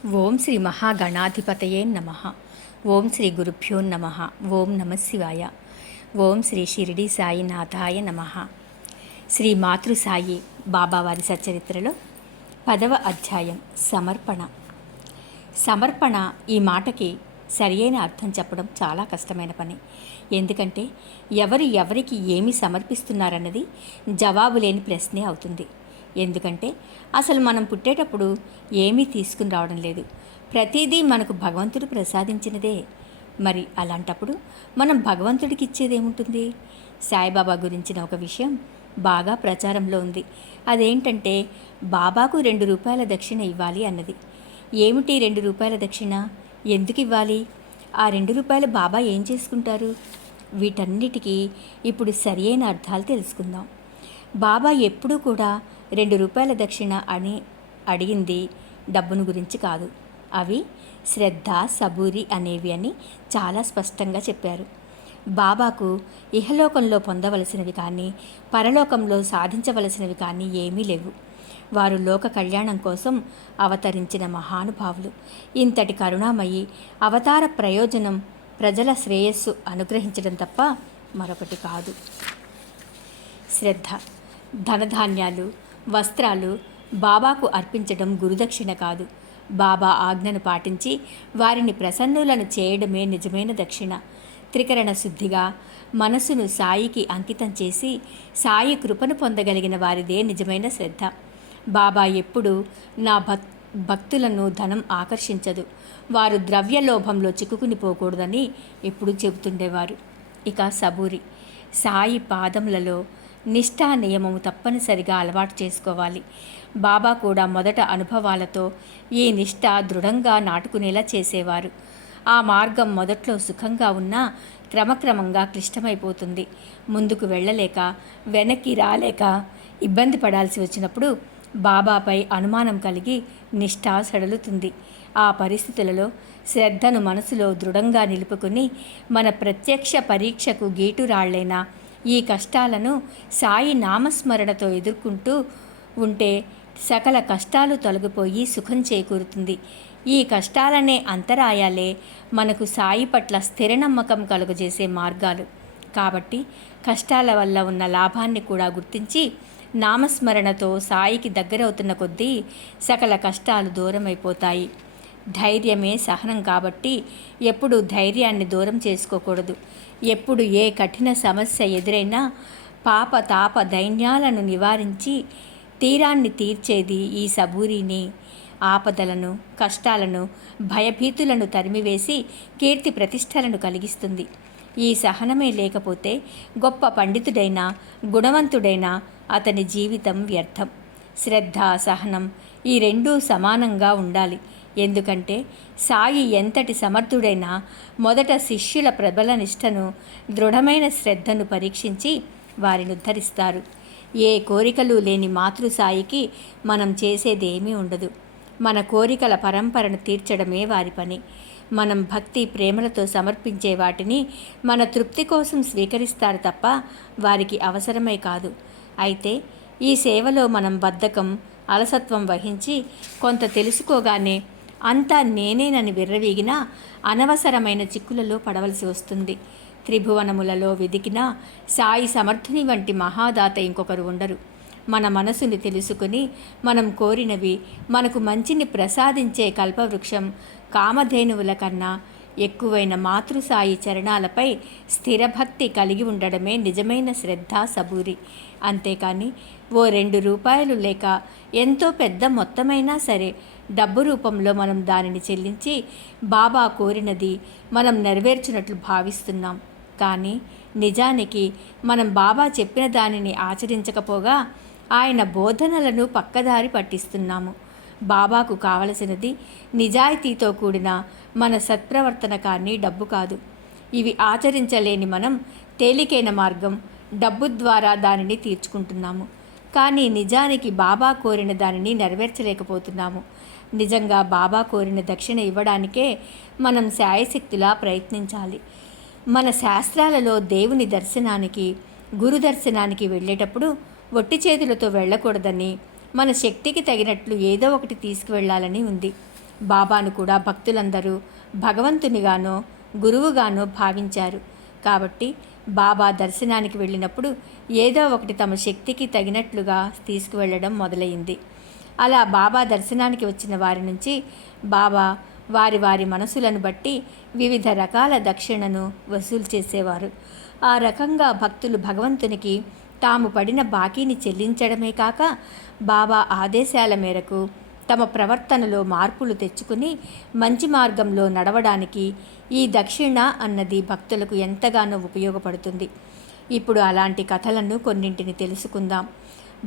ఓం శ్రీ మహాగణాధిపతయే నమ. ఓం శ్రీ గురుభ్యో నమ. ఓం నమ శివాయ. ఓం శ్రీ షిరిడి సాయినాథాయ నమ. శ్రీ మాతృసాయి బాబావారి సచ్చరిత్రలో 10వ అధ్యాయం సమర్పణ. సమర్పణ ఈ మాటకి సరియైన అర్థం చెప్పడం చాలా కష్టమైన పని. ఎందుకంటే ఎవరికి ఏమి సమర్పిస్తున్నారన్నది జవాబు లేని ప్రశ్నే అవుతుంది. ఎందుకంటే అసలు మనం పుట్టేటప్పుడు ఏమీ తీసుకుని రావడం లేదు. ప్రతిదీ మనకు భగవంతుడు ప్రసాదించినదే. మరి అలాంటప్పుడు మనం భగవంతుడికి ఇచ్చేదేముంటుంది? సాయిబాబా గురించిన ఒక విషయం బాగా ప్రచారంలో ఉంది. అదేంటంటే బాబాకు 2 రూపాయల దక్షిణ ఇవ్వాలి అన్నది. ఏమిటి 2 రూపాయల దక్షిణ? ఎందుకు ఇవ్వాలి? ఆ 2 రూపాయలు బాబా ఏం చేసుకుంటారు? వీటన్నిటికీ ఇప్పుడు సరియైన అర్థాలు తెలుసుకుందాం. బాబా ఎప్పుడూ కూడా 2 రూపాయల దక్షిణ అని అడిగింది డబ్బును గురించి కాదు. అవి శ్రద్ధ, సబూరి అనేవి అని చాలా స్పష్టంగా చెప్పారు. బాబాకు ఇహలోకంలో పొందవలసినవి కానీ పరలోకంలో సాధించవలసినవి కానీ ఏమీ లేవు. వారు లోక కళ్యాణం కోసం అవతరించిన మహానుభావులు. ఇంతటి కరుణామయి అవతార ప్రయోజనం ప్రజల శ్రేయస్సు అనుగ్రహించడం తప్ప మరొకటి కాదు. శ్రద్ధ, ధనధాన్యాలు, వస్త్రాలు బాబాకు అర్పించడం గురుదక్షిణ కాదు. బాబా ఆజ్ఞను పాటించి వారిని ప్రసన్నులను చేయడమే నిజమైన దక్షిణ. త్రికరణ శుద్ధిగా మనసును సాయికి అంకితం చేసి సాయి కృపను పొందగలిగిన వారిదే నిజమైన శ్రద్ధ. బాబా ఎప్పుడూ నా భక్తులను ధనం ఆకర్షించదు, వారు ద్రవ్యలోభంలో చిక్కుకుని పోకూడదని ఎప్పుడూ చెబుతుండేవారు. ఇక సబూరి, సాయి పాదములలో నిష్ఠా నియమము తప్పనిసరిగా అలవాటు చేసుకోవాలి. బాబా కూడా మొదట అనుభవాలతో ఈ నిష్ఠ దృఢంగా నాటుకునేలా చేసేవారు. ఆ మార్గం మొదట్లో సుఖంగా ఉన్నా క్రమక్రమంగా క్లిష్టమైపోతుంది. ముందుకు వెళ్ళలేక వెనక్కి రాలేక ఇబ్బంది పడాల్సి వచ్చినప్పుడు బాబాపై అనుమానం కలిగి నిష్ఠ సడలుతుంది. ఆ పరిస్థితులలో శ్రద్ధను మనసులో దృఢంగా నిలుపుకుని మన ప్రత్యక్ష పరీక్షకు గీటురాళ్లైన ఈ కష్టాలను సాయి నామస్మరణతో ఎదుర్కొంటూ ఉంటే సకల కష్టాలు తొలగిపోయి సుఖం చేకూరుతుంది. ఈ కష్టాలనే అంతరాయాలే మనకు సాయి పట్ల స్థిర నమ్మకం కలుగజేసే మార్గాలు. కాబట్టి కష్టాల వల్ల ఉన్న లాభాన్ని కూడా గుర్తించి నామస్మరణతో సాయికి దగ్గరవుతున్న కొద్దీ సకల కష్టాలు దూరమైపోతాయి. ధైర్యమే సహనం కాబట్టి ఎప్పుడు ధైర్యాన్ని దూరం చేసుకోకూడదు. ఎప్పుడు ఏ కఠిన సమస్య ఎదురైనా పాప తాప దైన్యాలను నివారించి తీరాన్ని తీర్చేది ఈ సబూరిని. ఆపదలను, కష్టాలను, భయభీతులను తరిమివేసి కీర్తి ప్రతిష్టలను కలిగిస్తుంది. ఈ సహనమే లేకపోతే గొప్ప పండితుడైనా గుణవంతుడైనా అతని జీవితం వ్యర్థం. శ్రద్ధ, సహనం ఈ రెండూ సమానంగా ఉండాలి. ఎందుకంటే సాయి ఎంతటి సమర్థుడైనా మొదట శిష్యుల ప్రబల నిష్టను, దృఢమైన శ్రద్ధను పరీక్షించి వారిని ఉద్ధరిస్తారు. ఏ కోరికలు లేని మాతృసాయికి మనం చేసేదేమీ ఉండదు. మన కోరికల పరంపరను తీర్చడమే వారి పని. మనం భక్తి ప్రేమలతో సమర్పించే వాటిని మన తృప్తి కోసం స్వీకరిస్తారు తప్ప వారికి అవసరమై కాదు. అయితే ఈ సేవలో మనం బద్ధకం, అలసత్వం వహించి కొంత తెలుసుకోగానే అంతా నేనేనని విర్రవీగినా అనవసరమైన చిక్కులలో పడవలసి వస్తుంది. త్రిభువనములలో వెదికినా సాయి సమర్థుని వంటి మహాదాత ఇంకొకరు ఉండరు. మన మనసుని తెలుసుకుని మనం కోరినవి మనకు మంచిని ప్రసాదించే కల్పవృక్షం కామధేనువుల కన్నా ఎక్కువైన మాతృసాయి చరణాలపై స్థిరభక్తి కలిగి ఉండడమే నిజమైన శ్రద్ధ, సబూరి. అంతేకాని ఓ 2 రూపాయలు లేక ఎంతో పెద్ద మొత్తమైనా సరే డబ్బు రూపంలో మనం దానిని చెల్లించి బాబా కోరినది మనం నెరవేర్చినట్లు భావిస్తున్నాం. కానీ నిజానికి మనం బాబా చెప్పిన దానిని ఆచరించకపోగా ఆయన బోధనలను పక్కదారి పట్టిస్తున్నాము. బాబాకు కావలసినది నిజాయితీతో కూడిన మన సత్ప్రవర్తన కానీ డబ్బు కాదు. ఇవి ఆచరించలేని మనం తేలికైన మార్గం డబ్బు ద్వారా దానిని తీర్చుకుంటున్నాము. కానీ నిజానికి బాబా కోరిన దానిని నెరవేర్చలేకపోతున్నాము. నిజంగా బాబా కోరిన దక్షిణ ఇవ్వడానికే మనం శాయశక్తిలా ప్రయత్నించాలి. మన శాస్త్రాలలో దేవుని దర్శనానికి, గురు దర్శనానికి వెళ్ళేటప్పుడు ఒట్టి చేతులతో వెళ్ళకూడదని, మన శక్తికి తగినట్లు ఏదో ఒకటి తీసుకువెళ్లాలని ఉంది. బాబాను కూడా భక్తులందరూ భగవంతునిగానో గురువుగానో భావించారు. కాబట్టి బాబా దర్శనానికి వెళ్ళినప్పుడు ఏదో ఒకటి తమ శక్తికి తగినట్లుగా తీసుకువెళ్ళడం మొదలైంది. అలా బాబా దర్శనానికి వచ్చిన వారి నుంచి బాబా వారి వారి మనసులను బట్టి వివిధ రకాల దక్షిణను వసూలు చేసేవారు. ఆ రకంగా భక్తులు భగవంతునికి తాము పడిన బాకీని చెల్లించడమే కాక బాబా ఆదేశాల మేరకు తమ ప్రవర్తనలో మార్పులు తెచ్చుకుని మంచి మార్గంలో నడవడానికి ఈ దక్షిణ అన్నది భక్తులకు ఎంతగానో ఉపయోగపడుతుంది. ఇప్పుడు అలాంటి కథలను కొన్నింటిని తెలుసుకుందాం.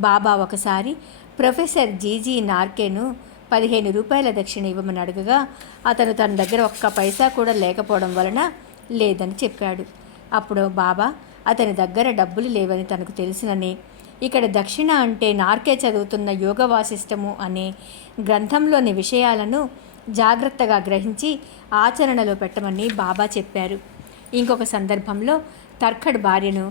బాబా ఒకసారి ప్రొఫెసర్ జీజీ నార్కేను 15 రూపాయల దక్షిణ ఇవ్వమని అడగగా అతను తన దగ్గర ఒక్క పైసా కూడా లేకపోవడం వలన లేదని చెప్పాడు. అప్పుడు బాబా అతని దగ్గర డబ్బులు లేవని తనకు తెలుసునని, ఇక్కడ దక్షిణ అంటే నార్కే చదువుతున్న యోగ వాసిష్టము అనే గ్రంథంలోని విషయాలను జాగ్రత్తగా గ్రహించి ఆచరణలో పెట్టమని బాబా చెప్పారు. ఇంకొక సందర్భంలో తర్ఖడ్ భార్యను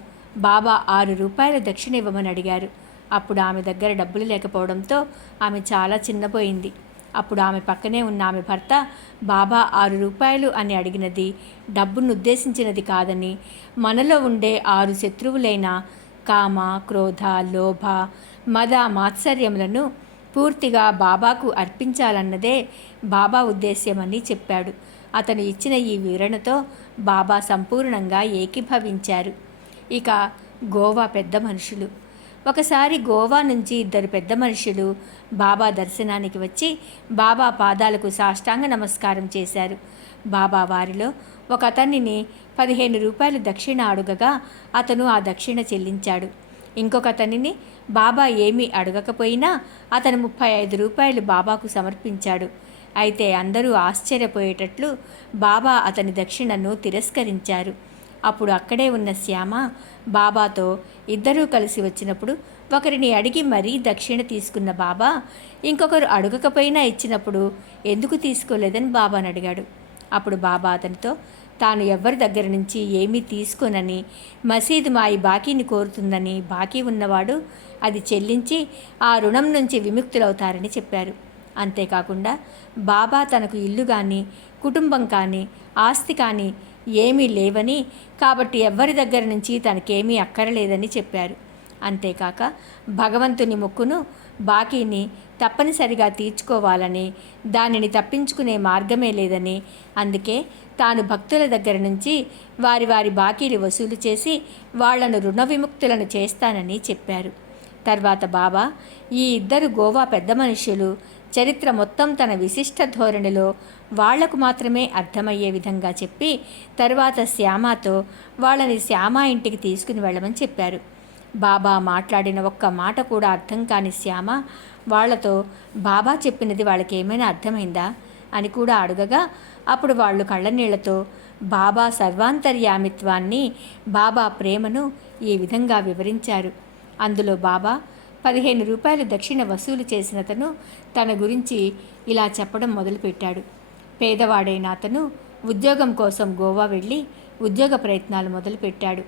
బాబా 6 రూపాయల దక్షిణ ఇవ్వమని అడిగారు. అప్పుడు ఆమె దగ్గర డబ్బులు లేకపోవడంతో ఆమె చాలా చిన్నపోయింది. అప్పుడు ఆమె పక్కనే ఉన్న ఆమె భర్త బాబా 6 రూపాయలు అని అడిగినది డబ్బును ఉద్దేశించినది కాదని, మనలో ఉండే 6 శత్రువులైన కామ, క్రోధ, లోభ, మద, మాత్సర్యములను పూర్తిగా బాబాకు అర్పించాలన్నదే బాబా ఉద్దేశ్యమని చెప్పాడు. అతను ఇచ్చిన ఈ వివరణతో బాబా సంపూర్ణంగా ఏకీభవించారు. ఇక గోవా పెద్ద మనుషులు. ఒకసారి గోవా నుంచి 2 పెద్ద మనుషులు బాబా దర్శనానికి వచ్చి బాబా పాదాలకు సాష్టాంగ నమస్కారం చేశారు. బాబా వారిలో ఒక అతనిని 15 రూపాయలు దక్షిణ అడుగగా అతను ఆ దక్షిణ చెల్లించాడు. ఇంకొక అతనిని బాబా ఏమీ అడగకపోయినా అతను 35 రూపాయలు బాబాకు సమర్పించాడు. అయితే అందరూ ఆశ్చర్యపోయేటట్లు బాబా అతని దక్షిణను తిరస్కరించారు. అప్పుడు అక్కడే ఉన్న శ్యామ బాబాతో ఇద్దరూ కలిసి వచ్చినప్పుడు ఒకరిని అడిగి మరీ దక్షిణ తీసుకున్న బాబా ఇంకొకరు అడగకపోయినా ఇచ్చినప్పుడు ఎందుకు తీసుకోలేదని బాబాను అడిగాడు. అప్పుడు బాబా అతనితో తాను ఎవ్వరి దగ్గర నుంచి ఏమీ తీసుకోనని, మసీదు మాయి బాకీని కోరుతుందని, బాకీ ఉన్నవాడు అది చెల్లించి ఆ రుణం నుంచి విముక్తులవుతారని చెప్పారు. అంతేకాకుండా బాబా తనకు ఇల్లు కానీ, కుటుంబం కానీ, ఆస్తి కానీ ఏమీ లేవని, కాబట్టి ఎవ్వరి దగ్గర నుంచి తనకేమీ అక్కరలేదని చెప్పారు. అంతేకాక భగవంతుని మొక్కును, బాకీని తప్పనిసరిగా తీర్చుకోవాలని, దానిని తప్పించుకునే మార్గమే లేదని, అందుకే తాను భక్తుల దగ్గర నుంచి వారి వారి బాకీలు వసూలు చేసి వాళ్లను రుణ విముక్తులను చేస్తానని చెప్పారు. తర్వాత బాబా ఈ 2 గోవా పెద్ద మనుష్యులు చరిత్ర మొత్తం తన విశిష్ట ధోరణిలో వాళ్లకు మాత్రమే అర్థమయ్యే విధంగా చెప్పి తర్వాత శ్యామతో వాళ్ళని శ్యామ ఇంటికి తీసుకుని వెళ్ళమని చెప్పారు. బాబా మాట్లాడిన ఒక్క మాట కూడా అర్థం కాని శ్యామ వాళ్లతో బాబా చెప్పినది వాళ్ళకి ఏమైనా అర్థమైందా అని కూడా అడగగా అప్పుడు వాళ్ళు కళ్ళనీళ్లతో బాబా సర్వాంతర్యామిత్వాన్ని, బాబా ప్రేమను ఈ విధంగా వివరించారు. అందులో బాబా 15 రూపాయలు దక్షిణ వసూలు చేసిన అతను తన గురించి ఇలా చెప్పడం మొదలుపెట్టాడు. పేదవాడైన అతను ఉద్యోగం కోసం గోవా వెళ్ళి ఉద్యోగ ప్రయత్నాలు మొదలుపెట్టాడు.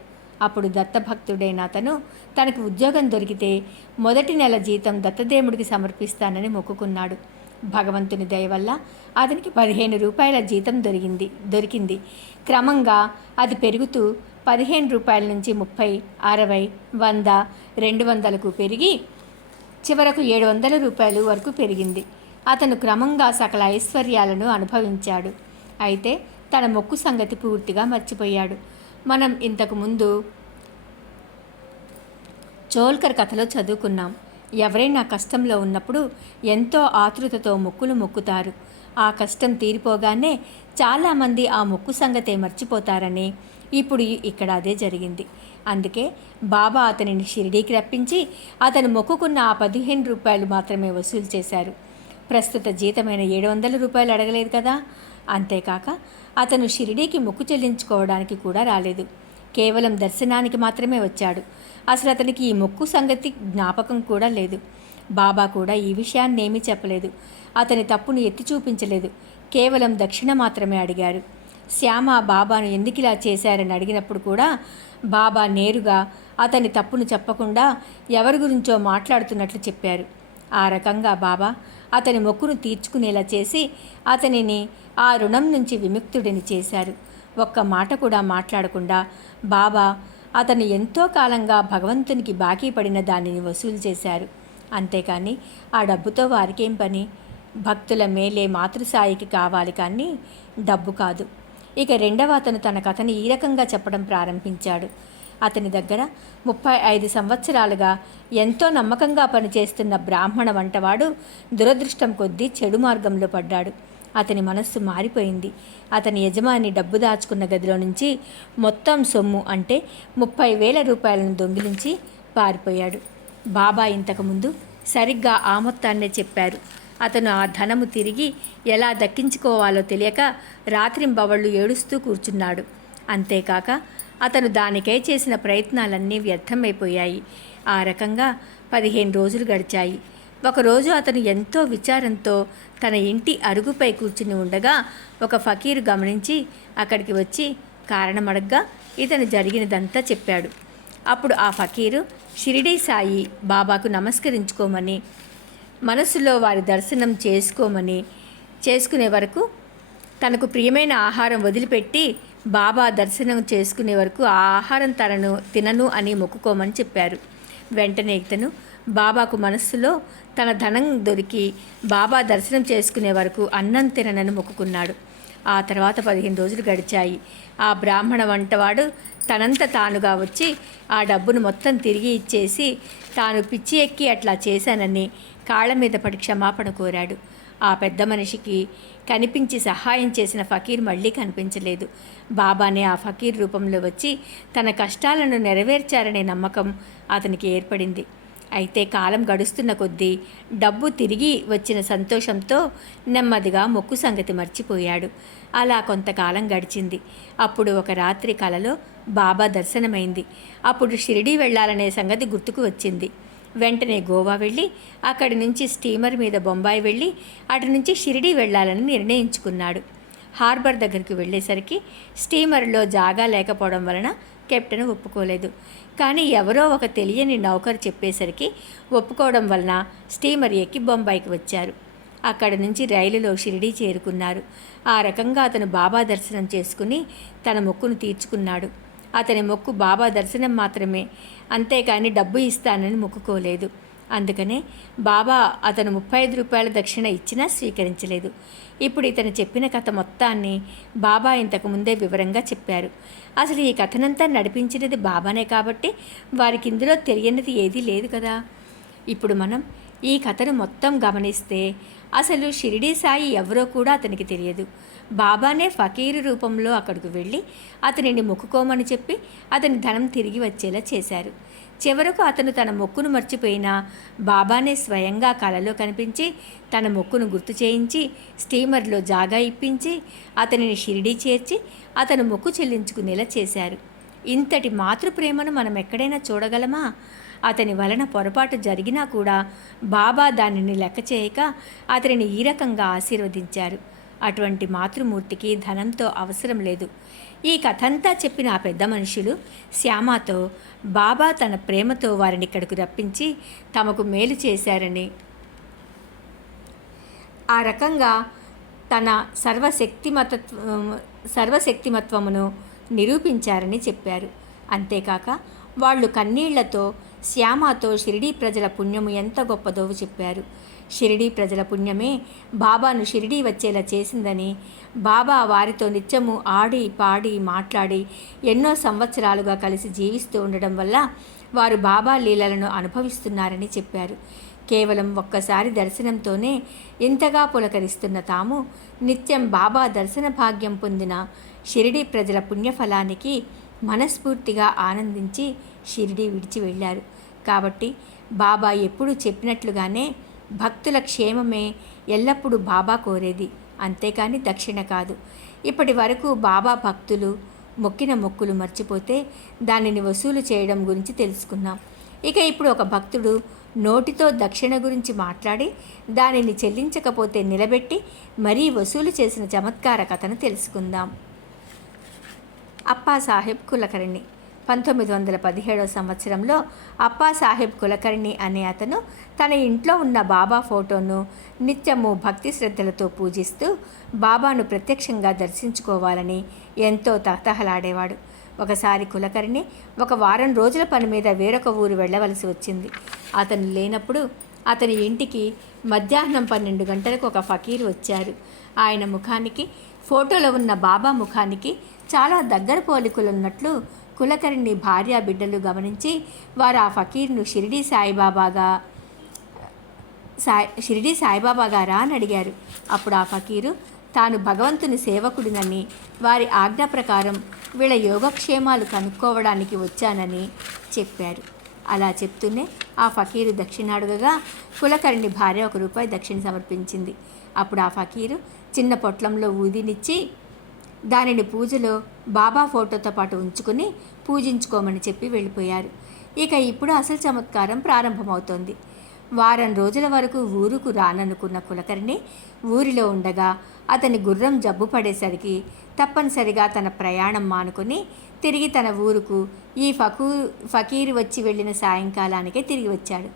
అప్పుడు దత్తభక్తుడైన అతను తనకు ఉద్యోగం దొరికితే మొదటి నెల జీతం దత్తదేవుడికి సమర్పిస్తానని మొక్కుకున్నాడు. భగవంతుని దయ వల్ల అతనికి 15 రూపాయల జీతం దొరికింది. క్రమంగా అది పెరుగుతూ 15 రూపాయల నుంచి 30, 60, 100, 200కు పెరిగి చివరకు 700 రూపాయలు వరకు పెరిగింది. అతను క్రమంగా సకల ఐశ్వర్యాలను అనుభవించాడు. అయితే తన మొక్కు సంగతి పూర్తిగా మర్చిపోయాడు. మనం ఇంతకుముందు చోల్కర్ కథలో చదువుకున్నాం. ఎవరైనా కష్టంలో ఉన్నప్పుడు ఎంతో ఆతృతతో మొక్కులు మొక్కుతారు. ఆ కష్టం తీరిపోగానే చాలామంది ఆ మొక్కు సంగతే మర్చిపోతారని ఇప్పుడు ఇక్కడ అదే జరిగింది. అందుకే బాబా అతనిని షిరిడీకి రప్పించి అతను మొక్కుకున్న ఆ 15 రూపాయలు మాత్రమే వసూలు చేశారు. ప్రస్తుత జీతమైన 700 రూపాయలు అడగలేదు కదా. అంతేకాక అతను షిరిడీకి మొక్కు చెల్లించుకోవడానికి కూడా రాలేదు. కేవలం దర్శనానికి మాత్రమే వచ్చాడు. అసలు అతనికి ఈ మొక్కు సంగతి జ్ఞాపకం కూడా లేదు. బాబా కూడా ఈ విషయాన్ని ఏమీ చెప్పలేదు. అతని తప్పును ఎత్తి చూపించలేదు. కేవలం దక్షిణ మాత్రమే అడిగారు. శ్యామ బాబాను ఎందుకు ఇలా చేశారని అడిగినప్పుడు కూడా బాబా నేరుగా అతని తప్పును చెప్పకుండా ఎవరి గురించో మాట్లాడుతున్నట్లు చెప్పారు. ఆ రకంగా బాబా అతని మొక్కును తీర్చుకునేలా చేసి అతనిని ఆ రుణం నుంచి విముక్తుడిని చేశారు. ఒక్క మాట కూడా మాట్లాడకుండా బాబా అతను ఎంతో కాలంగా భగవంతునికి బాకీ పడిన దానిని వసూలు చేశారు. అంతేకాని ఆ డబ్బుతో వారికేం పని? భక్తుల మేలే మాతృసాయికి కావాలి కానీ డబ్బు కాదు. ఇక రెండవ అతను తన కథని ఈ రకంగా చెప్పడం ప్రారంభించాడు. అతని దగ్గర 35 సంవత్సరాలుగా ఎంతో నమ్మకంగా పనిచేస్తున్న బ్రాహ్మణ వంటవాడు దురదృష్టం కొద్దీ చెడు మార్గంలో పడ్డాడు. అతని మనస్సు మారిపోయింది. అతని యజమాని డబ్బు దాచుకున్న గదిలో నుంచి మొత్తం సొమ్ము అంటే 30,000 రూపాయలను దొంగిలించి పారిపోయాడు. బాబా ఇంతకుముందు సరిగ్గా ఆ మొత్తాన్నే చెప్పారు. అతను ఆ ధనము తిరిగి ఎలా దక్కించుకోవాలో తెలియక రాత్రింబవళ్ళు ఏడుస్తూ కూర్చున్నాడు. అంతేకాక అతను దానికై చేసిన ప్రయత్నాలన్నీ వ్యర్థమైపోయాయి. ఆ రకంగా 15 రోజులు గడిచాయి. ఒకరోజు అతను ఎంతో విచారంతో తన ఇంటి అరుగుపై కూర్చుని ఉండగా ఒక ఫకీరు గమనించి అక్కడికి వచ్చి కారణమడగ్గా ఇతను జరిగినదంతా చెప్పాడు. అప్పుడు ఆ ఫకీరు షిరిడీ సాయి బాబాకు నమస్కరించుకోమని, మనసులో వారి దర్శనం చేసుకునే వరకు తనకు ప్రియమైన ఆహారం వదిలిపెట్టి బాబా దర్శనం చేసుకునే వరకు ఆ ఆహారం తినను అని మొక్కుకోమని చెప్పారు. వెంటనే ఇతను బాబాకు మనస్సులో తన ధనం దొరికి బాబా దర్శనం చేసుకునే వరకు అన్నం తిననని మొక్కుకున్నాడు. ఆ తర్వాత 15 రోజులు గడిచాయి. ఆ బ్రాహ్మణ వంటవాడు తనంత తానుగా వచ్చి ఆ డబ్బును మొత్తం తిరిగి ఇచ్చేసి తాను పిచ్చి ఎక్కి అట్లా చేశానని కాళ్ళ మీద పడి క్షమాపణ కోరాడు. ఆ పెద్ద మనిషికి కనిపించి సహాయం చేసిన ఫకీర్ మళ్ళీ కనిపించలేదు. బాబానే ఆ ఫకీర్ రూపంలో వచ్చి తన కష్టాలను నెరవేర్చారనే నమ్మకం అతనికి ఏర్పడింది. అయితే కాలం గడుస్తున్న కొద్దీ డబ్బు తిరిగి వచ్చిన సంతోషంతో నెమ్మదిగా మొక్కు సంగతి మర్చిపోయాడు. అలా కొంతకాలం గడిచింది. అప్పుడు ఒక రాత్రి కలలో బాబా దర్శనమైంది. అప్పుడు షిరిడీ వెళ్ళాలనే సంగతి గుర్తుకు వచ్చింది. వెంటనే గోవా వెళ్ళి అక్కడి నుంచి స్టీమర్ మీద బొంబాయి వెళ్ళి అటు నుంచి షిరిడీ వెళ్ళాలని నిర్ణయించుకున్నాడు. హార్బర్ దగ్గరికి వెళ్ళేసరికి స్టీమర్లో జాగా లేకపోవడం వలన కెప్టెన్ ఒప్పుకోలేదు. కానీ ఎవరో ఒక తెలియని నౌకరు చెప్పేసరికి ఒప్పుకోవడం వలన స్టీమర్ ఎక్కి బొంబాయికి వచ్చారు. అక్కడి నుంచి రైలులో షిరిడీ చేరుకున్నారు. ఆ రకంగా అతను బాబా దర్శనం చేసుకుని తన మొక్కును తీర్చుకున్నాడు. అతని మొక్కు బాబా దర్శనం మాత్రమే, అంతేకాని డబ్బు ఇస్తానని మొక్కుకోలేదు. అందుకనే బాబా అతను 35 రూపాయల దక్షిణ ఇచ్చినా స్వీకరించలేదు. ఇప్పుడు ఇతను చెప్పిన కథ మొత్తాన్ని బాబా ఇంతకు ముందే వివరంగా చెప్పారు. అసలు ఈ కథనంతా నడిపించినది బాబానే కాబట్టి వారికి ఇందులో తెలియనిది ఏదీ లేదు కదా. ఇప్పుడు మనం ఈ కథను మొత్తం గమనిస్తే అసలు షిరిడీ సాయి ఎవరో కూడా అతనికి తెలియదు. బాబానే ఫకీరు రూపంలో అక్కడికి వెళ్ళి అతనిని మొక్కుకోమని చెప్పి అతని ధనం తిరిగి వచ్చేలా చేశారు. చివరకు అతను తన మొక్కును మర్చిపోయినా బాబానే స్వయంగా కలలో కనిపించి తన మొక్కును గుర్తు చేయించి స్టీమర్లో జాగా ఇప్పించి అతనిని షిరిడీ చేర్చి అతను మొక్కు చెల్లించుకునేలా చేశారు. ఇంతటి మాతృప్రేమను మనం ఎక్కడైనా చూడగలమా? అతని వలన పొరపాటు జరిగినా కూడా బాబా దానిని లెక్క చేయక అతనిని ఈ రకంగా ఆశీర్వదించారు. అటువంటి మాతృమూర్తికి ధనంతో అవసరం లేదు. ఈ కథంతా చెప్పిన ఆ పెద్ద మనుషులు శ్యామతో బాబా తన ప్రేమతో వారిని ఇక్కడికి రప్పించి తమకు మేలు చేశారని, ఆ రకంగా తన సర్వశక్తిమత్వమును నిరూపించారని చెప్పారు. అంతేకాక వాళ్ళు కన్నీళ్లతో శ్యామతో షిరిడీ ప్రజల పుణ్యము ఎంత గొప్పదో చెప్పారు. షిరిడీ ప్రజల పుణ్యమే బాబాను షిరిడీ వచ్చేలా చేసిందని, బాబా వారితో నిత్యము ఆడి పాడి మాట్లాడి ఎన్నో సంవత్సరాలుగా కలిసి జీవిస్తూ ఉండడం వల్ల వారు బాబా లీలలను అనుభవిస్తున్నారని చెప్పారు. కేవలం ఒక్కసారి దర్శనంతోనే ఇంతగా పులకరిస్తున్న తాము నిత్యం బాబా దర్శన భాగ్యం పొందిన షిరిడీ ప్రజల పుణ్యఫలానికి మనస్ఫూర్తిగా ఆనందించి షిరిడీ విడిచి వెళ్ళారు. కాబట్టి బాబా ఎప్పుడూ చెప్పినట్లుగానే భక్తుల క్షేమమే ఎల్లప్పుడూ బాబా కోరేది, అంతేకాని దక్షిణ కాదు. ఇప్పటి వరకు బాబా భక్తులు మొక్కిన మొక్కులు మర్చిపోతే దానిని వసూలు చేయడం గురించి తెలుసుకున్నాం. ఇక ఇప్పుడు ఒక భక్తుడు నోటితో దక్షిణ గురించి మాట్లాడి దానిని చెల్లించకపోతే నిలబెట్టి మరీ వసూలు చేసిన చమత్కార కథను తెలుసుకుందాం. అప్పాసాహెబ్ కులకర్ణి 1917 సంవత్సరంలో అప్పాసాహెబ్ కులకర్ణి అనే అతను తన ఇంట్లో ఉన్న బాబా ఫోటోను నిత్యము భక్తి శ్రద్ధలతో పూజిస్తూ బాబాను ప్రత్యక్షంగా దర్శించుకోవాలని ఎంతో తహతహలాడేవాడు. ఒకసారి కులకర్ణి ఒక వారం రోజుల పని మీద వేరొక ఊరు వెళ్ళవలసి వచ్చింది. అతను లేనప్పుడు అతని ఇంటికి మధ్యాహ్నం 12 గంటలకు ఒక ఫకీరు వచ్చారు. ఆయన ముఖానికి, ఫోటోలో ఉన్న బాబా ముఖానికి చాలా దగ్గర పోలికలున్నట్లు కులకర్ణి భార్య బిడ్డలు గమనించి వారు ఆ ఫకీర్ను షిరిడీ సాయిబాబా గారా అని అడిగారు. అప్పుడు ఆ ఫకీరు తాను భగవంతుని సేవకుడినని, వారి ఆజ్ఞ ప్రకారం వీళ్ళ యోగక్షేమాలు కనుక్కోవడానికి వచ్చానని చెప్పారు. అలా చెప్తూనే ఆ ఫకీరు దక్షిణాడుగగా కులకర్ణి భార్య ₹1 దక్షిణ సమర్పించింది. అప్పుడు ఆ ఫకీరు చిన్న పొట్లంలో ఊదినిచ్చి దానిని పూజలో బాబా ఫోటోతో పాటు ఉంచుకుని పూజించుకోమని చెప్పి వెళ్ళిపోయారు. ఇక ఇప్పుడు అసలు చమత్కారం ప్రారంభమవుతోంది. వారం రోజుల వరకు ఊరుకు రాననుకున్న కులకర్ణి ఊరిలో ఉండగా అతని గుర్రం జబ్బు పడేసరికి తప్పనిసరిగా తన ప్రయాణం మానుకొని తిరిగి తన ఊరుకు ఈ ఫకీరు వచ్చి వెళ్ళిన సాయంకాలానికే తిరిగి వచ్చాడు.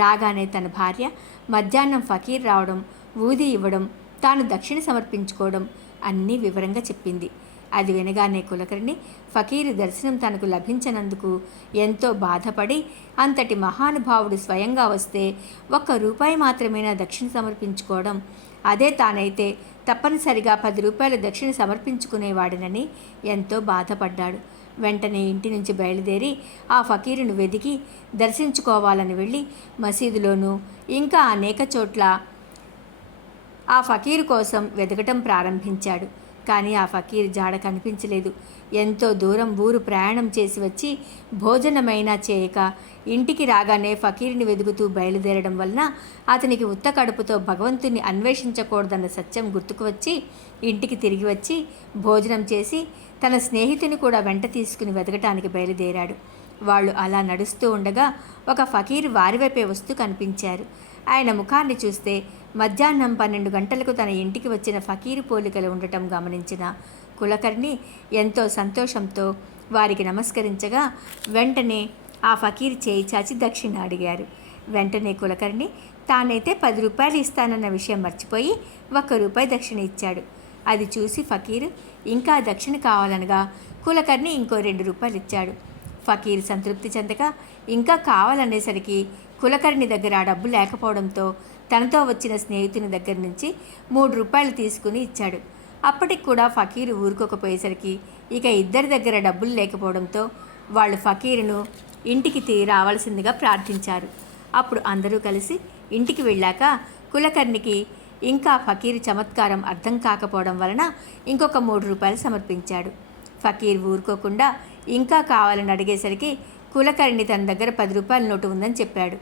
రాగానే తన భార్య మధ్యాహ్నం ఫకీర్ రావడం, ఊది ఇవ్వడం, తాను దక్షిణ సమర్పించుకోవడం అన్నీ వివరంగా చెప్పింది. అది వినగానే కులకర్ణి ఫకీరు దర్శనం తనకు లభించనందుకు ఎంతో బాధపడి, అంతటి మహానుభావుడు స్వయంగా వస్తే ₹1 మాత్రమేనా దక్షిణ సమర్పించుకోవడం, అదే తానైతే తప్పనిసరిగా ₹10 దక్షిణ సమర్పించుకునేవాడినని ఎంతో బాధపడ్డాడు. వెంటనే ఇంటి నుంచి బయలుదేరి ఆ ఫకీరును వెదికి దర్శించుకోవాలని వెళ్ళి మసీదులోనూ ఇంకా అనేక చోట్ల ఆ ఫకీరు కోసం వెతకటం ప్రారంభించాడు. కానీ ఆ ఫకీరు జాడ కనిపించలేదు. ఎంతో దూరం ఊరు ప్రయాణం చేసి వచ్చి భోజనమైనా చేయక ఇంటికి రాగానే ఫకీరుని వెతుకుతూ బయలుదేరడం వలన అతనికి ఉత్త కడుపుతో భగవంతుని అన్వేషించకూడదన్న సత్యం గుర్తుకు వచ్చి ఇంటికి తిరిగి వచ్చి భోజనం చేసి తన స్నేహితుని కూడా వెంట తీసుకుని వెతకటానికి బయలుదేరాడు. వాళ్ళు అలా నడుస్తూ ఉండగా ఒక ఫకీరు వారి వైపే వస్తూ కనిపించారు. ఆయన ముఖాన్ని చూస్తే మధ్యాహ్నం 12 గంటలకు తన ఇంటికి వచ్చిన ఫకీరు పోలికలు ఉండటం గమనించిన కులకర్ణి ఎంతో సంతోషంతో వారికి నమస్కరించగా వెంటనే ఆ ఫకీరు చేయి చాచి దక్షిణ అడిగారు. వెంటనే కులకర్ణి తానైతే ₹10 ఇస్తానన్న విషయం మర్చిపోయి ₹1 దక్షిణ ఇచ్చాడు. అది చూసి ఫకీరు ఇంకా దక్షిణ కావాలనగా కులకర్ణి ఇంకో ₹2 ఇచ్చాడు. ఫకీరు సంతృప్తి చెందక ఇంకా కావాలనేసరికి కులకర్ణి దగ్గర ఆ డబ్బు లేకపోవడంతో తనతో వచ్చిన స్నేహితుని దగ్గర నుంచి ₹3 తీసుకుని ఇచ్చాడు. అప్పటికి కూడా ఫకీరు ఊరుకోకపోయేసరికి ఇక ఇద్దరి దగ్గర డబ్బులు లేకపోవడంతో వాళ్ళు ఫకీరును ఇంటికి రావాల్సిందిగా ప్రార్థించారు. అప్పుడు అందరూ కలిసి ఇంటికి వెళ్ళాక కులకర్ణికి ఇంకా ఫకీరు చమత్కారం అర్థం కాకపోవడం వలన ఇంకొక ₹3 సమర్పించాడు. ఫకీర్ ఊరుకోకుండా ఇంకా కావాలని అడిగేసరికి కులకర్ణి తన దగ్గర ₹10 నోటు ఉందని చెప్పాడు.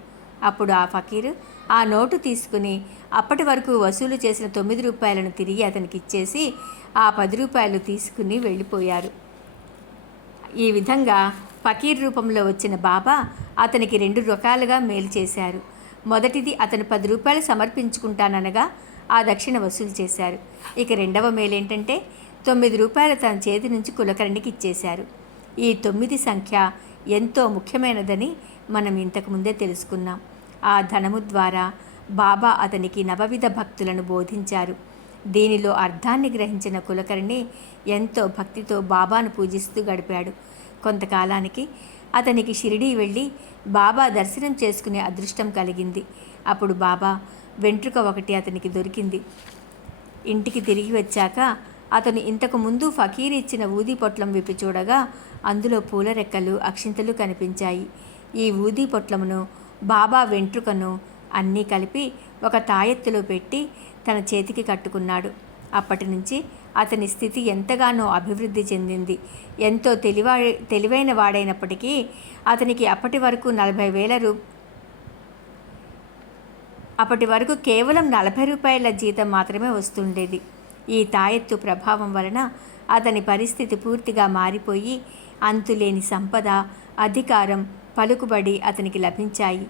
అప్పుడు ఆ ఫకీరు ఆ నోటు తీసుకుని అప్పటి వరకు వసూలు చేసిన ₹9 తిరిగి అతనికి ఇచ్చేసి ఆ ₹10 తీసుకుని వెళ్ళిపోయారు. ఈ విధంగా ఫకీర్ రూపంలో వచ్చిన బాబా అతనికి 2 రకాలుగా మేలు చేశారు. మొదటిది, అతను ₹10 సమర్పించుకుంటాననగా ఆ దక్షిణ వసూలు చేశారు. ఇక రెండవ మేలేంటంటే ₹9 తన చేతి నుంచి కులకర్ణికి ఇచ్చేశారు. ఈ 9 సంఖ్య ఎంతో ముఖ్యమైనదని మనం ఇంతకుముందే తెలుసుకున్నాం. ఆ ధనము ద్వారా బాబా అతనికి నవవిధ భక్తులను బోధించారు. దీనిలో అర్థాన్ని గ్రహించిన కులకర్ణి ఎంతో భక్తితో బాబాను పూజిస్తూ గడిపాడు. కొంతకాలానికి అతనికి షిరిడీ వెళ్ళి బాబా దర్శనం చేసుకునే అదృష్టం కలిగింది. అప్పుడు బాబా వెంట్రుక ఒకటి అతనికి దొరికింది. ఇంటికి తిరిగి వచ్చాక అతను ఇంతకు ముందు ఫకీర్ ఇచ్చిన ఊదీ పొట్లం విప్పి చూడగా అందులో పూల రెక్కలు, అక్షింతలు కనిపించాయి. ఈ ఊదీ పొట్లమును, బాబా వెంట్రుకను అన్నీ కలిపి ఒక తాయెత్తులో పెట్టి తన చేతికి కట్టుకున్నాడు. అప్పటి నుంచి అతని స్థితి ఎంతగానో అభివృద్ధి చెందింది. ఎంతో తెలివైన వాడైనప్పటికీ అతనికి అప్పటి వరకు కేవలం ₹40 జీతం మాత్రమే వస్తుండేది. ఈ తాయెత్తు ప్రభావం వలన అతని పరిస్థితి పూర్తిగా మారిపోయి అంతులేని సంపద, అధికారం, పలుకుబడి అతనికి లభించాయి.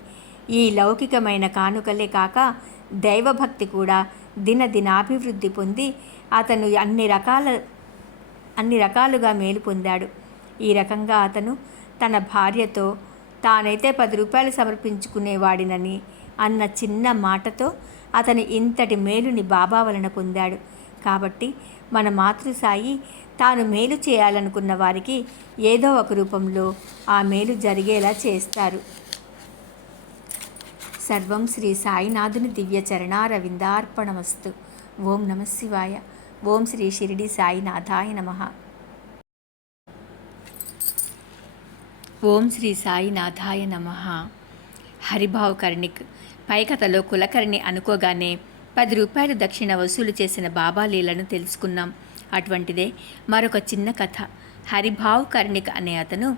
ఈ లౌకికమైన కానుకలే కాక దైవభక్తి కూడా దినదినాభివృద్ధి పొంది అతను అన్ని రకాలుగా మేలు పొందాడు. ఈ రకంగా అతను తన భార్యతో తానైతే 10 రూపాయలు సమర్పించుకునేవాడినని అన్న చిన్న మాటతో అతని ఇంతటి మేలుని బాబా వలన పొందాడు. కాబట్టి మన మాతృసాయి తాను మేలు చేయాలనుకున్న వారికి ఏదో ఒక రూపంలో ఆ మేలు జరిగేలా చేస్తారు. సర్వం శ్రీ సాయినాథుని దివ్య చరణారవిందార్పణమస్తు. ఓం నమ శివాయ. ఓం శ్రీ షిరిడి సాయినాథాయ నమః. ఓం శ్రీ సాయినాథాయ నమః. హరిభావ్ కర్ణిక్ పై కథలో కులకర్ణి అనుకోగానే 10 రూపాయలు దక్షిణ వసూలు చేసిన బాబా లీలను తెలుసుకున్నాం. అటువంటిదే మరొక చిన్న కథ. హరిభావ్ కర్ణిక్ అనే అతను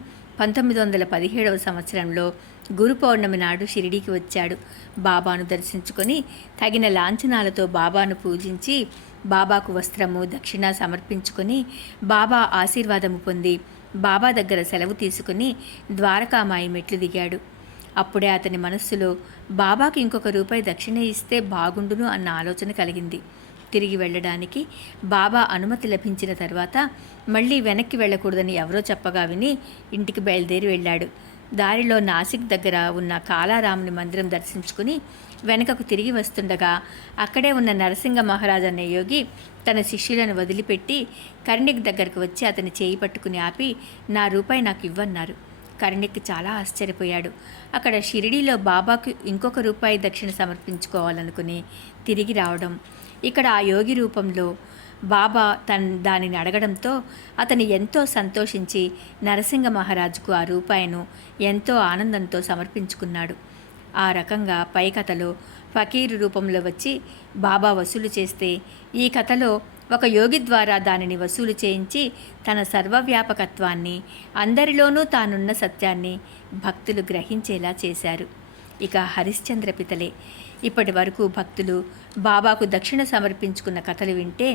1917వ సంవత్సరంలో గురు పౌర్ణమి నాడు షిరిడీకి వచ్చాడు. బాబాను దర్శించుకొని తగిన లాంఛనాలతో బాబాను పూజించి బాబాకు వస్త్రము దక్షిణ సమర్పించుకొని బాబా ఆశీర్వాదము పొంది బాబా దగ్గర సెలవు తీసుకుని ద్వారకామాయి మెట్లు దిగాడు. అప్పుడే అతని మనస్సులో బాబాకి ఇంకొక రూపాయి దక్షిణ ఇస్తే బాగుండును అన్న ఆలోచన కలిగింది. తిరిగి వెళ్ళడానికి బాబా అనుమతి లభించిన తర్వాత మళ్ళీ వెనక్కి వెళ్ళకూడదని ఎవరో చెప్పగా విని ఇంటికి బయలుదేరి వెళ్ళాడు. దారిలో నాసిక్ దగ్గర ఉన్న కాలారాముని మందిరం దర్శించుకుని వెనకకు తిరిగి వస్తుండగా అక్కడే ఉన్న నరసింగ మహారాజ్ అనే యోగి తన శిష్యులను వదిలిపెట్టి కర్ణిక్ దగ్గరకు వచ్చి అతని చేయి పట్టుకుని ఆపి, నా రూపాయి నాకు ఇవ్వన్నారు. కర్ణిక్ చాలా ఆశ్చర్యపోయాడు. అక్కడ షిరిడీలో బాబాకు ఇంకొక రూపాయి దక్షిణ సమర్పించుకోవాలనుకుని తిరిగి రావడం, ఇక్కడ ఆ యోగి రూపంలో బాబా దానిని అడగడంతో అతను ఎంతో సంతోషించి నరసింగ మహారాజుకు ఆ రూపాయిను ఎంతో ఆనందంతో సమర్పించుకున్నాడు. ఆ రకంగా పై కథలో ఫకీరు రూపంలో వచ్చి బాబా వసూలు చేస్తే, ఈ కథలో ఒక యోగి ద్వారా దానిని వసూలు చేయించి తన సర్వవ్యాపకత్వాన్ని, అందరిలోనూ తానున్న సత్యాన్ని భక్తులు గ్రహించేలా చేశారు. ఇక హరిశ్చంద్ర పితలే. ఇప్పటి వరకు భక్తులు బాబాకు దక్షిణ సమర్పించుకున్న కథలు వింటే,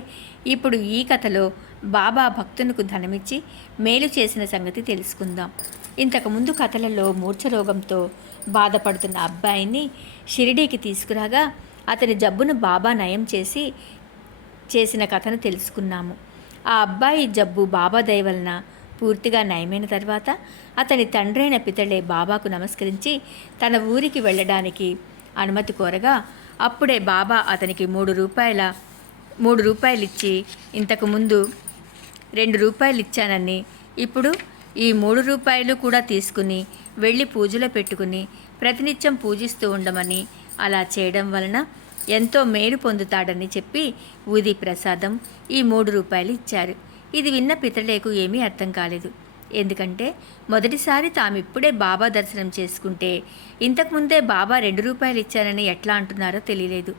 ఇప్పుడు ఈ కథలో బాబా భక్తునికి ధనమిచ్చి మేలు చేసిన సంగతి తెలుసుకుందాం. ఇంతకుముందు కథలలో మూర్ఛరోగంతో బాధపడుతున్న అబ్బాయిని షిరిడీకి తీసుకురాగా అతని జబ్బును బాబా నయం చేసిన కథను తెలుసుకున్నాము. ఆ అబ్బాయి జబ్బు బాబా దయ వలన పూర్తిగా నయమైన తర్వాత అతని తండ్రైన పితళే బాబాకు నమస్కరించి తన ఊరికి వెళ్ళడానికి అనుమతి కోరగా, అప్పుడే బాబా అతనికి 3 రూపాయలు ఇచ్చి, ఇంతకుముందు 2 రూపాయలు ఇచ్చానని ఇప్పుడు ఈ 3 రూపాయలు కూడా తీసుకుని వెళ్ళి పూజలో పెట్టుకుని ప్రతినిత్యం పూజిస్తూ ఉండమని, అలా చేయడం వలన ఎంతో మేలు పొందుతాడని చెప్పి ఊది ప్రసాదం ఈ 3 రూపాయలు ఇచ్చారు. ఇది విన్న పితళేకు ఏమీ అర్థం కాలేదు. ఎందుకంటే మొదటిసారి తామిప్పుడే బాబా దర్శనం చేసుకుంటే ఇంతకుముందే బాబా 2 రూపాయలు ఇచ్చారని ఎట్లా అంటున్నారో తెలియలేదు.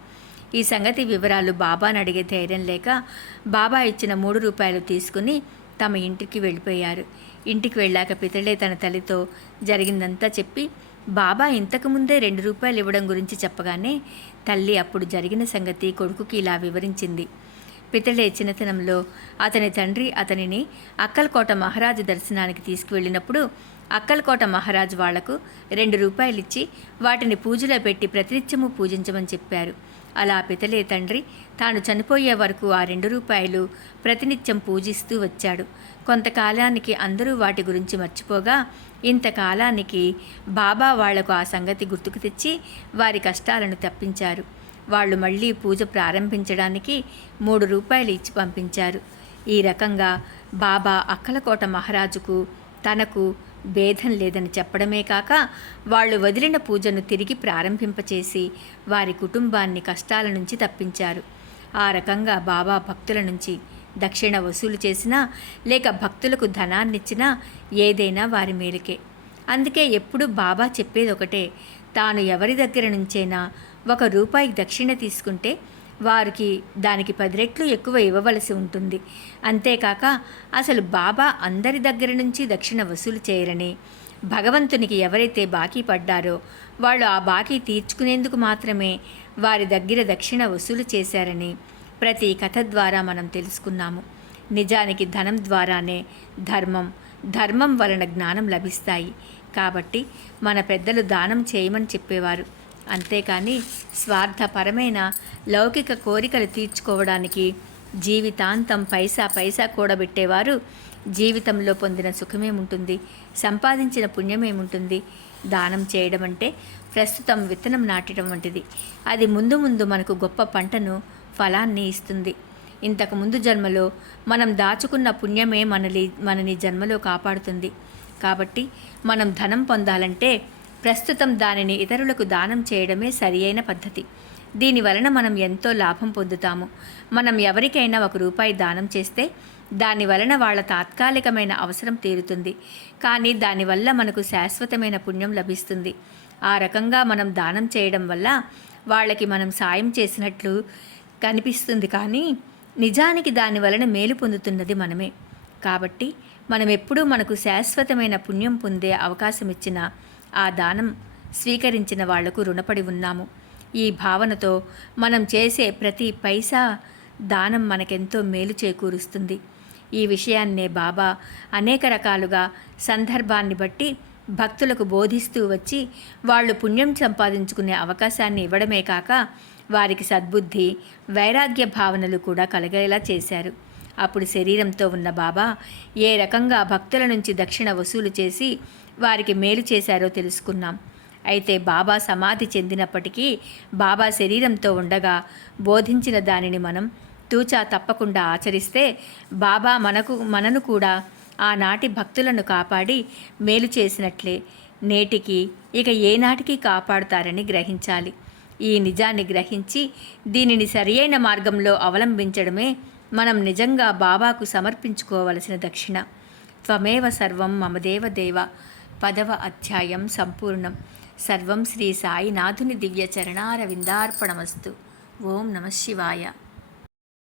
ఈ సంగతి వివరాలు బాబాను అడిగే ధైర్యం లేక బాబా ఇచ్చిన 3 రూపాయలు తీసుకుని తమ ఇంటికి వెళ్ళిపోయారు. ఇంటికి వెళ్ళాక పితళే తన తల్లితో జరిగిందంతా చెప్పి బాబా ఇంతకుముందే 2 రూపాయలు ఇవ్వడం గురించి చెప్పగానే తల్లి అప్పుడు జరిగిన సంగతి కొడుకుకి ఇలా వివరించింది. పితళే చిన్నతనంలో అతని తండ్రి అతనిని అక్కల్కోట మహారాజు దర్శనానికి తీసుకువెళ్ళినప్పుడు అక్కల్కోట మహారాజు వాళ్లకు 2 రూపాయలు ఇచ్చి వాటిని పూజలో పెట్టి ప్రతినిత్యము పూజించమని చెప్పారు. అలా పితళే తండ్రి తాను చనిపోయే వరకు ఆ 2 రూపాయలు ప్రతినిత్యం పూజిస్తూ వచ్చాడు. కొంతకాలానికి అందరూ వాటి గురించి మర్చిపోగా ఇంతకాలానికి బాబా వాళ్లకు ఆ సంగతి గుర్తుకు తెచ్చి వారి కష్టాలను తప్పించారు. వాళ్ళు మళ్ళీ పూజ ప్రారంభించడానికి 3 రూపాయలు ఇచ్చి పంపించారు. ఈ రకంగా బాబా అక్కలకోట మహారాజుకు తనకు భేదం లేదని చెప్పడమే కాక వాళ్ళు వదిలిన పూజను తిరిగి ప్రారంభింపచేసి వారి కుటుంబాన్ని కష్టాల నుంచి తప్పించారు. ఆ రకంగా బాబా భక్తుల నుంచి దక్షిణ వసూలు చేసినా లేక భక్తులకు ధనాన్నిచ్చినా ఏదైనా వారి మేలుకే. అందుకే ఎప్పుడూ బాబా చెప్పేది ఒకటే, తాను ఎవరి దగ్గర నుంచైనా 1 రూపాయి దక్షిణ తీసుకుంటే వారికి దానికి 10 రెట్లు ఎక్కువ ఇవ్వవలసి ఉంటుంది. అంతేకాక అసలు బాబా అందరి దగ్గర నుంచి దక్షిణ వసూలు చేయరని, భగవంతునికి ఎవరైతే బాకీ పడ్డారో వాళ్ళు ఆ బాకీ తీర్చుకునేందుకు మాత్రమే వారి దగ్గర దక్షిణ వసూలు చేశారని ప్రతి కథ ద్వారా మనం తెలుసుకున్నాము. నిజానికి ధనం ద్వారానే ధర్మం వలన జ్ఞానం లభిస్తాయి. కాబట్టి మన పెద్దలు దానం చేయమని చెప్పేవారు. అంతేకాని స్వార్థపరమైన లౌకిక కోరికలు తీర్చుకోవడానికి జీవితాంతం పైసా కూడబెట్టేవారు జీవితంలో పొందిన సుఖమేముంటుంది, సంపాదించిన పుణ్యమేముంటుంది? దానం చేయడం అంటే ప్రస్తుతం విత్తనం నాటడం వంటిది. అది ముందు ముందు మనకు గొప్ప పంటను, ఫలాన్ని ఇస్తుంది. ఇంతకు ముందు జన్మలో మనం దాచుకున్న పుణ్యమే మనని జన్మలో కాపాడుతుంది. కాబట్టి మనం ధనం పొందాలంటే ప్రస్తుతం దానిని ఇతరులకు దానం చేయడమే సరి అయిన పద్ధతి. దీనివలన మనం ఎంతో లాభం పొందుతాము. మనం ఎవరికైనా ₹1 దానం చేస్తే దానివలన వాళ్ళ తాత్కాలికమైన అవసరం తీరుతుంది, కానీ దానివల్ల మనకు శాశ్వతమైన పుణ్యం లభిస్తుంది. ఆ రకంగా మనం దానం చేయడం వల్ల వాళ్ళకి మనం సాయం చేసినట్లు కనిపిస్తుంది, కానీ నిజానికి దానివలన మేలు పొందుతున్నది మనమే. కాబట్టి మనం ఎప్పుడూ మనకు శాశ్వతమైన పుణ్యం పొందే అవకాశం ఇచ్చిన ఆ దానం స్వీకరించిన వాళ్లకు రుణపడి ఉన్నాము. ఈ భావనతో మనం చేసే ప్రతి పైసా దానం మనకెంతో మేలు చేకూరుస్తుంది. ఈ విషయాన్నే బాబా అనేక రకాలుగా సందర్భాన్ని బట్టి భక్తులకు బోధిస్తూ వచ్చి వాళ్ళు పుణ్యం సంపాదించుకునే అవకాశాన్ని ఇవ్వడమే కాక వారికి సద్బుద్ధి, వైరాగ్య భావనలు కూడా కలిగేలా చేశారు. అప్పుడు శరీరంతో ఉన్న బాబా ఏ రకంగా భక్తుల నుంచి దక్షిణ వసూలు చేసి వారికి మేలు చేశారో తెలుసుకున్నాం. అయితే బాబా సమాధి చెందినప్పటికీ బాబా శరీరంతో ఉండగా బోధించిన దానిని మనం తూచా తప్పకుండా ఆచరిస్తే బాబా మనను కూడా ఆనాటి భక్తులను కాపాడి మేలు చేసినట్లే నేటికి ఇక ఏనాటికి కాపాడుతారని గ్రహించాలి. ఈ నిజాన్ని గ్రహించి దీనిని సరియైన మార్గంలో అవలంబించడమే మనం నిజంగా బాబాకు సమర్పించుకోవలసిన దక్షిణ. త్వమేవ సర్వం మమదేవ దేవ. 10వ అధ్యాయం సంపూర్ణం. సర్వం శ్రీ సాయినాథుని దివ్య చరణారవిందార్పణమస్తు. ఓం నమః శివాయ.